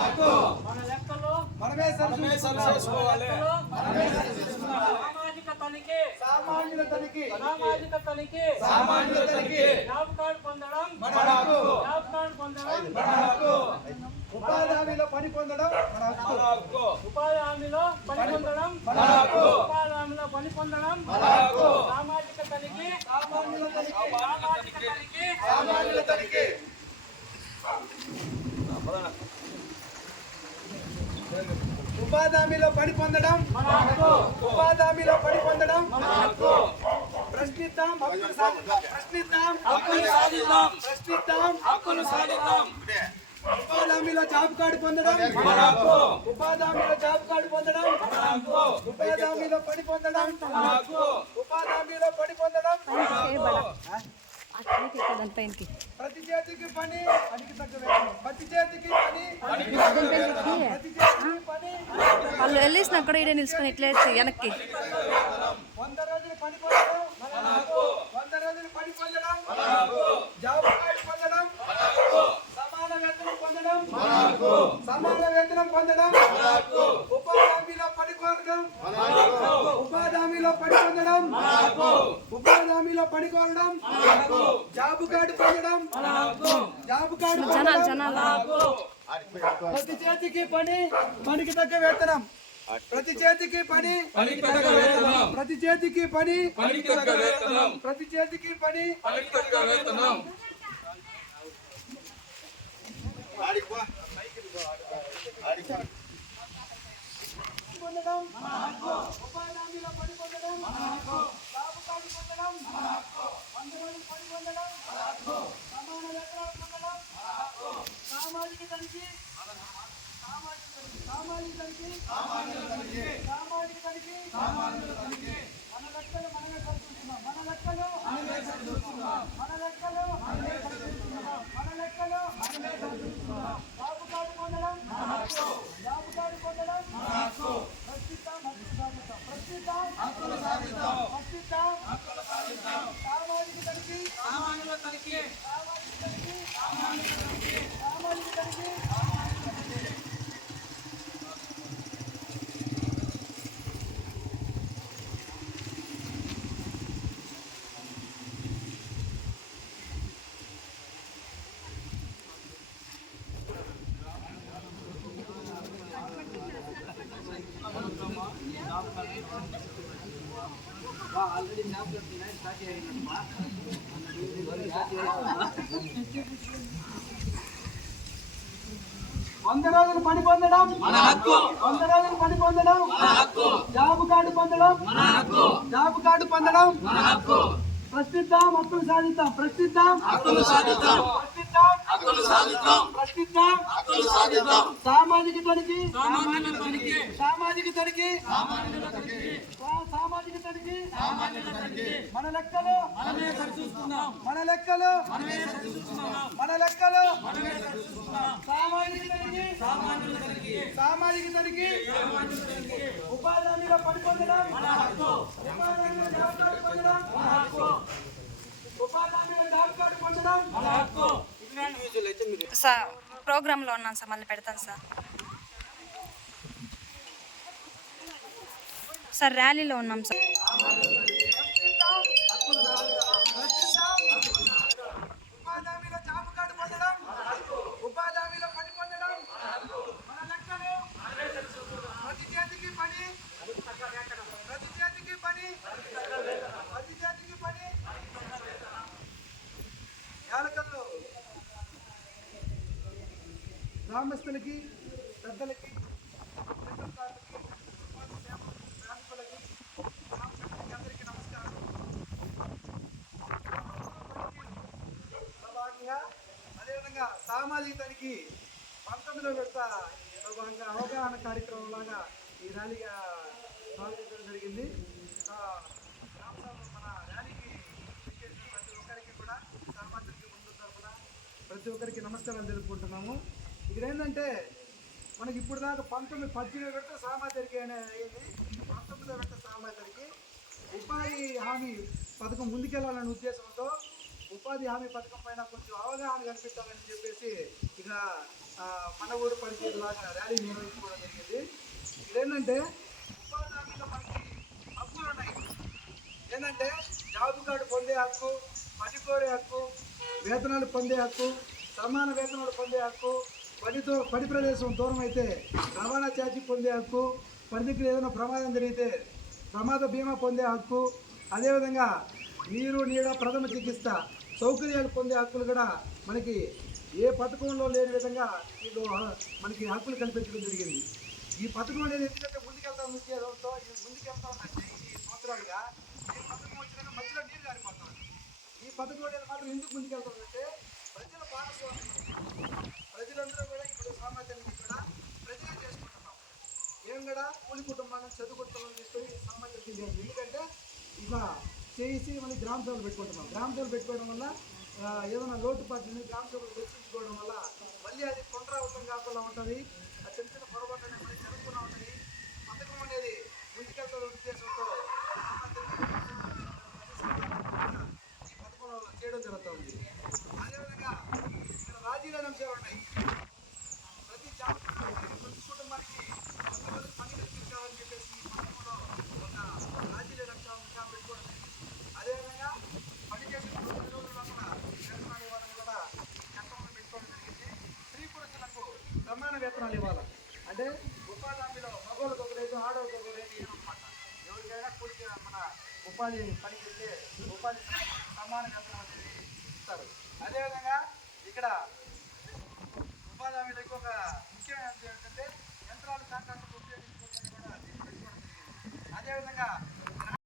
మన లెక్కలు మనమే సరి చేసుకోవాలి. సామాజిక తనిఖీ జాబ్ కార్డు పొందడం మన హక్కు. ఉపాధి హామీలో పని పొందడం మన హక్కు. ఉపాధి హామీలో పని పొందడం మన హక్కు. సామాజిక తనిఖీ ఉపాధి హామీలో పని పొందడం మన హక్కు. ప్రశ్నిద్దాం హక్కులు సాధిద్దాం. ఉపాధి హామీలో జాబ్ కార్డు పొందడం మన హక్కు. ఉపాధి హామీలో పని పొందడం ప్రతి చేతికి పని వాళ్ళు వెళ్ళేసిన అక్కడ ఇడే నిలుచుకొని ఎట్లా వెనక్కి 100 రోజులు పని పొందడం జాబ్ కార్డు పొందడం సమాన వేతనం పొందడం ఉపాధి హామీలో పని కోరడం జాబ్ కార్డు పొందడం ప్రతి చేతికి పని పనికి తగ్గ వేతనం. సామాజిక తనిఖీ మన లెక్కలు మనమే సరిచూస్తున్నాం. జాబ్ కార్డు పొందడం ప్రశ్నిద్దాం. సామాజిక తనిఖీ ఆల్రెడీ 100 రోజులు పని పొందడం మన హక్కు. జాబ్ కార్డు పొందడం మన హక్కు. ప్రశ్నిద్దాం హక్కులు సాధిద్దాం. సామాజిక తనిఖీ మన లెక్కలు సామాజిక తనిఖీ ఉపాధి హామీలో పని పొందడం ప్రోగ్రామ్ లో ఉన్నాను సార్, మళ్ళీ పెడతాను సార్. ర్యాలీలో ఉన్నాం సార్. గ్రామస్తులకి, పెద్దలకి, అందరికీ నమస్కారం. అదేవిధంగా సామాజిక తనిఖీ 19వ విడత అవగాహన కార్యక్రమం లాగా ఈ ర్యాలీగా పాల్గొనడం జరిగింది. మన ర్యాలీకి ప్రతి ఒక్కరికి కూడా సామాజిక ముందు తరపున ప్రతి ఒక్కరికి నమస్కారం తెలుపుకుంటున్నాము. ఇక్కడ ఏంటంటే మనకి ఇప్పుడు దాకా 18వ విడత సామాజిక అయింది. 19వ విడత సామాజిక ఉపాధి హామీ పథకం ముందుకెళ్లాలనే ఉద్దేశంతో ఉపాధి హామీ పథకం పైన కొంచెం అవగాహన కల్పించాలని చెప్పేసి ఇక మన ఊరు పరిచయలాగా ర్యాలీ నిర్వహించుకోవడం జరిగింది. ఇదేంటంటే ఉపాధి హామీలో మనకి హక్కులు ఉన్నాయి. ఏంటంటే జాబ్ కార్డు పొందే హక్కు, పని కోరే హక్కు, వేతనాలు పొందే హక్కు, సమాన వేతనాలు పొందే హక్కు, పని ప్రదేశం దూరం అయితే రవాణా ఛార్జీ పొందే హక్కు, పని దగ్గర ఏదైనా ప్రమాదం జరిగితే ప్రమాద బీమా పొందే హక్కు, అదేవిధంగా నీరు నీడ ప్రథమ చికిత్స సౌకర్యాలు పొందే హక్కులు కూడా మనకి ఏ పథకంలో లేని విధంగా వీళ్ళు మనకి హక్కులు కల్పించడం జరిగింది. ఈ పథకం అనేది ఎందుకంటే ముందుకెళ్తా ఉందంటే ఈ సంవత్సరాలుగా ఈ పథకం వచ్చినాక మధ్యలో నీరు కారిపోతాం. ఈ పథకం అనేది మాత్రం ఎందుకు ముందుకెళ్తామంటే ప్రజల భాగస్వామ్యం, ప్రజలందరూ కూడా ఇప్పుడు సామాజికంగా కూడా ప్రజలే చేసుకుంటున్నాం. ఏం కూడా కూలి కుటుంబాలను చదువుకుంటున్నాం తీసుకొని సామాజిక లేదు. ఎందుకంటే ఇలా చేసి మళ్ళీ గ్రామ సభలు పెట్టుకుంటున్నాం. గ్రామ సభలు పెట్టుకోవడం వల్ల ఏదైనా లోటుపాట్లని గ్రామ సభలు చర్చించుకోవడం వల్ల మళ్ళీ అది పునరావృతం కాకుండా ఉంటుంది. ఆ చిన్న చిన్న పొరపాటు అనేది మళ్ళీ జరుగుతూనే ఉంటుంది. పథకం అనేది ముందుకెళ్తున్న ఉద్దేశంతో ఈ పథకంలో చేయడం జరుగుతుంది. అదేవిధంగా ఇక్కడ రాజీలేని అంశాలు ఉన్నాయి. ప్రతి కుటుంబానికి కొంతమంది పని కల్పించాలని చెప్పేసి ఈ పథకంలో ఒక రాజీలేని అంశాలుగా పెట్టుకోవడం జరిగింది. అదేవిధంగా పనిచేసిన 9 రోజుల లోపల వేతనాలు ఇవ్వాలని కూడా చట్టంలో పెట్టుకోవడం జరిగింది. స్త్రీ పురుషులకు సమాన వేతనాలు ఇవ్వాలి. అంటే ఉపాధి హామీలో మగవాళ్ళకి ఒక రేటు, ఆడవాళ్ళకి ఒక రేటు ఇవ్వనమాట. ఎవరికైనా కూలికి మన ఉపాధి పనికి వెళ్తే ఉపాధి సమాన వేతనం అనేది ఇస్తారు. అదేవిధంగా ఇక్కడ ఉపాధి హామీలో ఒక ముఖ్యమైన ఏంటంటే యంత్రాలు కాంట్రాక్టులు ఉపయోగించుకోవడానికి కూడా పెట్టుకోవడం జరిగింది. అదేవిధంగా